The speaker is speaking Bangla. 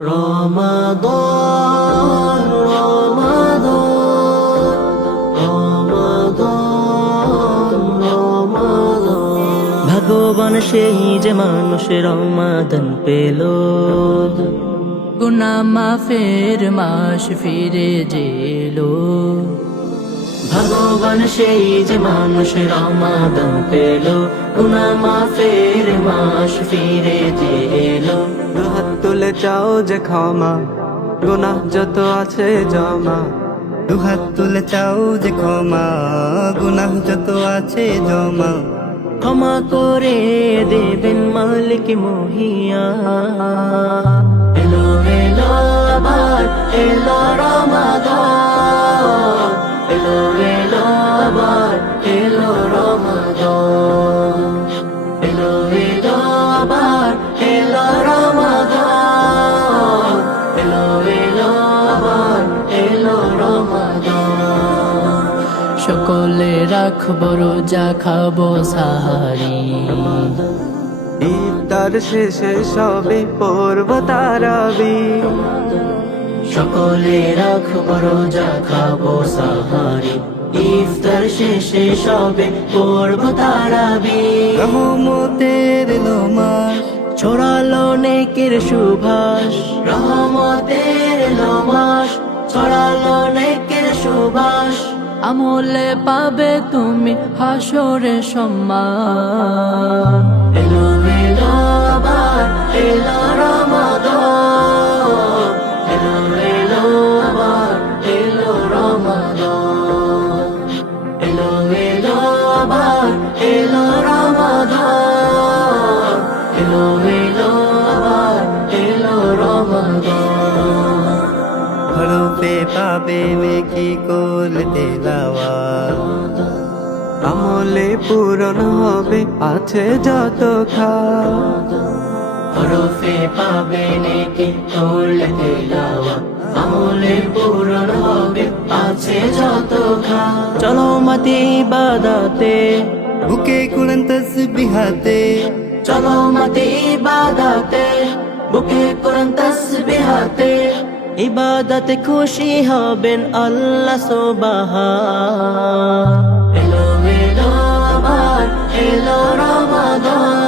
রমাদান রমাদান রমাদান রমাদান ভগবান সেই যে মানুষের রমাদান পেল, গুনাহ মাফের মাস ফিরে যেলো। ভগবান সেই যে মানুষের রমাদান পেল, গুনাহ মাফের মাস ফিরে এলো। দুহাত তুলে চাও যে ক্ষমা, গুনাহ যত আছে জমা। দুহাত তুলে চাও যে ক্ষমা, গুনাহ যত আছে জমা। ক্ষমা করে দেবেন মালিক মহিয়ান। এলো এলো আবার এলো রমাদান, এলো এলো আবার এলো রমাদান, এলো এলো আবার এলো রমাদান, এলো এলো আবার এলো রমাদান। সকলে রাখবো রোজা খাবো সাহারি, ইফতার শেষে সবে পড়ব তারাবি। সকলে রাখব রোজা খাবো সাহারি, ইফতার শেষে সবে পড়ব তারাবি। রহমতের লোমাস ছড়ালো নেকের সুভাষ, রহমতের লোমাস ছড়ালো নেকের সুভাষ। আমলে পাবে তুমি হাসরে সম্মান। এলো এলো আবার এলো রমাদান, এলো এলো আবার এলো রমাদান, এলো এলো আবার এলো রমাদান, এলো এলো আবার এলো রমাদান। হরফে পাবে নেকি কোল তেলাওয়াত। আমলে পূরণ হবে আছে যত খাত। হরফে পাবে নেকি করলে তেলাওয়াত, আমলে পূরণ হবে আছে যত খা। চলো মাতি ইবাদাতে, বুকে কুরআন তাসবিহাতে। চলো মাতি ইবাদাতে, বুকে কোরআন তাসবিহাতে। ইবাদতে খুশি হবেন আল্লাহ সুবহান। এলো এলো আবার এলো রমাদান,